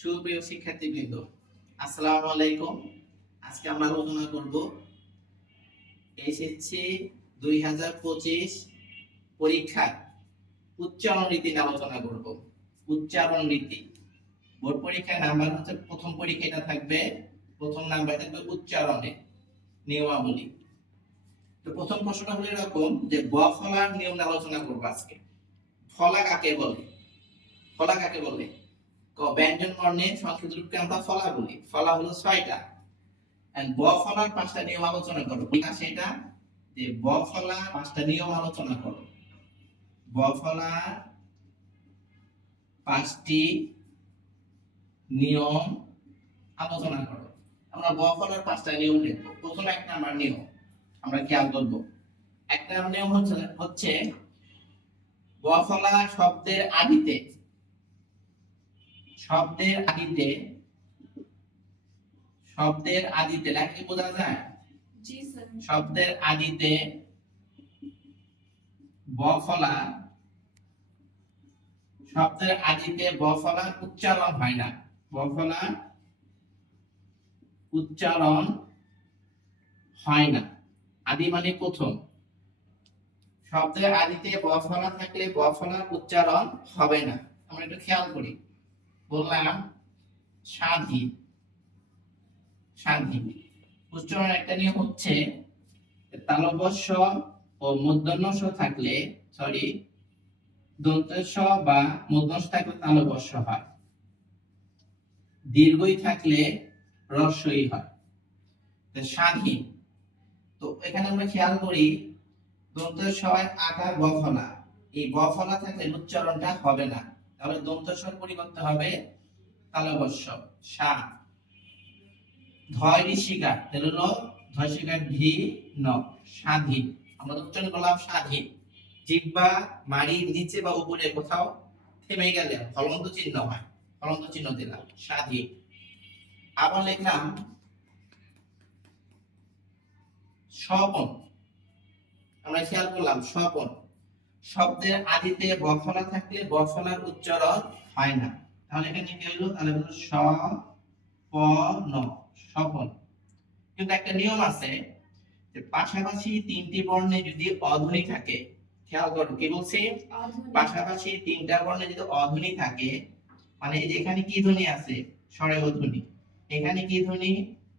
সুপ্রিয় শিক্ষার্থীবৃন্দ, আসসালামু আলাইকুম। আজকে আমরা আলোচনা করব এসএসসি দুই হাজার পঁচিশ পরীক্ষার উচ্চারণ রীতি নিয়ে আলোচনা করব। উচ্চারণ রীতি বোর্ড পরীক্ষার নাম্বার হচ্ছে, প্রথম পরীক্ষাটা থাকবে, প্রথম নাম্বার থাকবে উচ্চারণে নিয়মাবলী। তো প্রথম প্রশ্নটা হলো এরকম যে ব ফলার নিয়ম আলোচনা করব আজকে। ফলা কাকে বলে? ফলা কাকে বলে? ব্যঞ্জন বর্ণের সংস্কৃত রূপকে আমরা ফলা বলি। ফলা হলো ছয়টা। ব ফলার পাঁচটা নিয়ম আলোচনা করো। এটা? যে ব ফলা পাঁচটা নিয়ম আলোচনা করো। ব ফলার পাঁচটি নিয়ম আলোচনা করো। আমরা ব ফলার পাঁচটা নিয়ম লিখব প্রথম এক নাম্বার নিয়ম। আমরা খেয়াল করব। এক নাম্বার নিয়ম হচ্ছে হচ্ছে ব ফলা শব্দের আদিতে শব্দের আদিতে শব্দের আদিতে লেখা বোঝা যায়? জি স্যার শব্দের আদিতে ব ফলা শব্দের আদিতে ব ফলা উচ্চারণ হয় না। ব ফলা উচ্চারণ হয় না। আদি মানে প্রথম। শব্দের আদিতে বফলা থাকলে ব ফলার উচ্চারণ হবে না। আমরা একটু খেয়াল করি। বললাম স্বাধী স্বাধীন। উচ্চারণ একটা নিয়ম হচ্ছে তালবস্য ও মূর্ধন্য থাকলে সরি দন্তস্ব বা মূর্ধন্য থাকলে তালবস্য হয়। দীর্ঘই থাকলে রস্যই হয়। স্বাধীন। তো এখানে আমরা খেয়াল করি দন্তস্বয় আকার বফলা। এই বফলা থাকলে উচ্চারণটা হবে না। তাহলে দন্তস্বর পরিবর্তে হবে তালবস্য সা ধয় ঋষিকার তাহলে হলো ধয় শিকার ধি ন, স্বাধীন। আমরা উচ্চারণ করলাম স্বাধীন। জিহ্বা মাড়ির নিচে বা উপরে কোথাও থেমে গেলে ফলন্ত চিহ্ন হয় ফলন্ত চিহ্ন দিলাম, স্বাধীন। আবার লিখলাম, স্বপন। আমরা খেয়াল করলাম স্বপন। শব্দের আদিতে বফলা থাকলে বফলার উচ্চারণ হয় না। তাহলে এখানে কি হইল? তাহলে হলো স প ন স্বপন কিন্তু একটা নিয়ম আছে যে পাশাপাশি তিনটি বর্ণে যদি অধ্বনি থাকে খেয়াল করো কি বলছি? পাশাপাশি তিনটা বর্ণে যদি অধ্বনি থাকে মানে এই যে এখানে কি ধ্বনি আছে? স্বরে ধ্বনি এখানে কি ধ্বনি?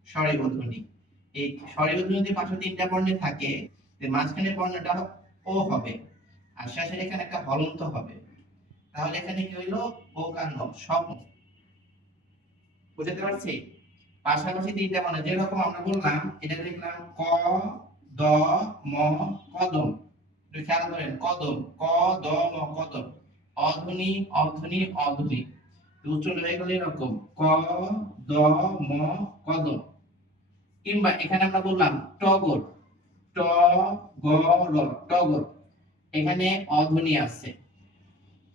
স্বরে ধ্বনি এই স্বরে ধ্বনি যদি পাশে তিনটা বর্ণে থাকে মাঝখানে বর্ণটা ও হবে। আর শেষের এখানে একটা হলন্ত হবে। তাহলে এখানে কি হইল? ও কান্ন স্বপ্ন বুঝতে পারছি? পাশাপাশি তিনটা মানে যেরকম আমরা বললাম, এটা লিখলাম ক, দ, ম, কদম। খেয়াল করেন, কদম, ক, দ, ম, কদম। অধ্বনি অধ্বনি অধ্বনি। উচ্চারণ হয়ে গেল এরকম, ক, দ, ম, কদম। কিংবা এখানে আমরা বললাম টগর ট গ র টগর। এখানে অধ্বনি আছে।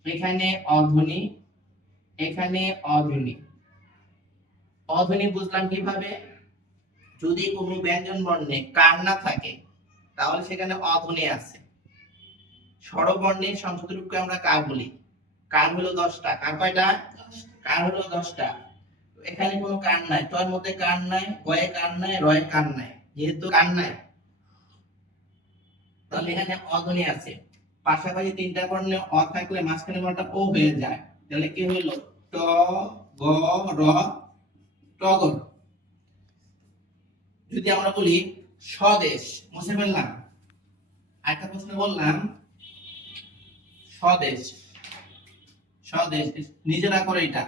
এখানে অধ্বনি এখানে অধ্বনি। অধ্বনি বুঝলাম কীভাবে? যদি কোনো ব্যঞ্জন বর্ণে কার না থাকে তাহলে সেখানে অধ্বনি আছে। স্বরবর্ণের রূপকে আমরা কার বলি? কার হলো দশটা? কার কয়টা? কার হলো দশটা? এখানে কোনো কান নাই। তোর মধ্যে কান নাই গয়ে কান নাই রয়ে কান নাই। যেহেতু কান নাই তাহলে এখানে অধ্বনি আছে। পাশাপাশি তিনটা বর্ণে অ থাকলে মাঝখানে বর্ণটা ও হয়ে যায়। তাহলে কি হইল ট, গ, র টগর যদি আমরা বলি স্বদেশ মুছে ফেললাম একটা প্রশ্ন বললাম, স্বদেশ স্বদেশ, নিজেরা করো এটা।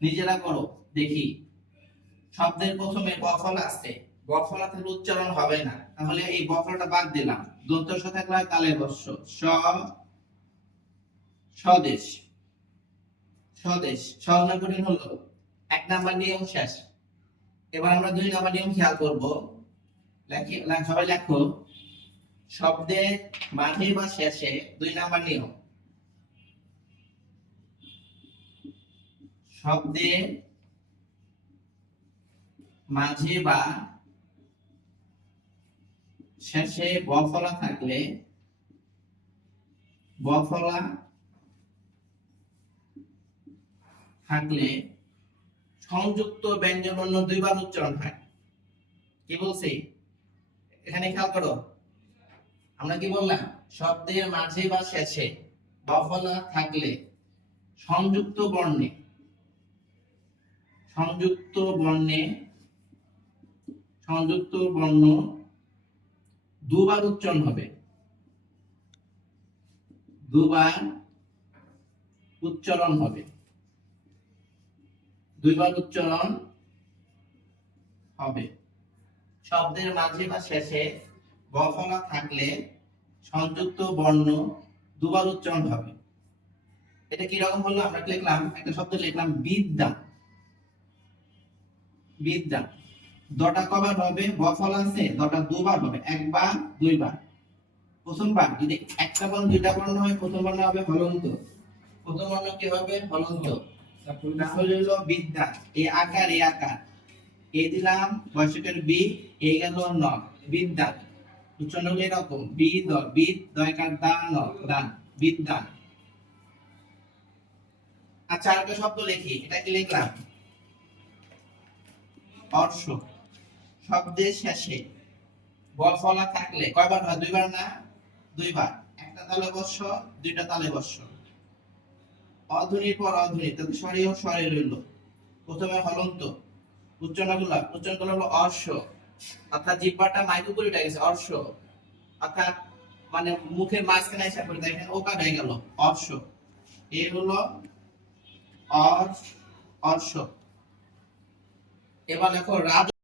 নিজেরা করো, দেখি। শব্দের প্রথমে বফল আছে? বফলা উচ্চারণ হবে না। তাহলে এই বফলাটা বাদ দিলাম। দন্ত থাকলে তালে স, স্বদেশ। স্বদেশ। কঠিন হলো। এক নাম্বার নিয়ম শেষ। এবার আমরা দুই নাম্বার নিয়ম খেয়াল করব। সবাই লেখো। শব্দের মাঝে বা শেষে দুই নাম্বার নিয়ম। শব্দের মাঝে বা শেষে বফলা থাকলে বফলা থাকলে সংযুক্ত ব্যঞ্জন বর্ণ দুইবার উচ্চারণ হয়। কি বলছি? এখানে খেয়াল করো। আমরা কি বললাম? শব্দের মাঝে বা শেষে বফলা থাকলে সংযুক্ত বর্ণে সংযুক্ত বর্ণে, সংযুক্ত বর্ণ দুবার উচ্চারণ হবে। দুবার উচ্চারণ হবে। দুইবার উচ্চারণ হবে। শব্দের মাঝে বা শেষে বফলা থাকলে সংযুক্ত বর্ণ দুবার উচ্চারণ হবে। এটা কি রকম হলো? আমরা লিখলাম? একটা শব্দ লিখলাম, বিদ্যা। বিদ্যা। দটা কবার হবে, বফল আছে, দটা দুবার হবে, একবার, দুইবার। প্রথমবার যদি একটা বর্ণ দুইটা বর্ণ হয়, প্রথম বর্ণ হবে ফলন্ত প্রথম বর্ণ কি হবে? ফলন্ত তাহলে হলো বিদ্যা। এই আকার এই আকার। এ দিলাম বয়সকের বি, এ গেল ন বিদ্যা। উচ্চারণ হলো এরকম, বি দ, বিদ দয়কার দান দান বিদ্যা। আচ্ছা আরেকটা শব্দ লিখি, এটা কি লিখলাম? অর্শ। শব্দের শেষে বফলা থাকলে কয়বার হয়? দুইবার না? দুইবার। একটা তালে বর্ষ, দুইটা তালে বর্ষ। অধ্বনির পর অধ্বনি তাতে স্বরে ও স্বরে রইল। প্রথমে হলন্ত উচ্চারণগুলো হলো অর্শ। অর্থাৎ জিব্বাটা মাইক উপরে উঠে গেছে, অর্শ। অর্থাৎ মানে মুখের মাঝখানে এসে পড়ে, দেখেন হয়ে গেল, অর্শ। এ হলো অর্শ। এবার দেখো, রাজ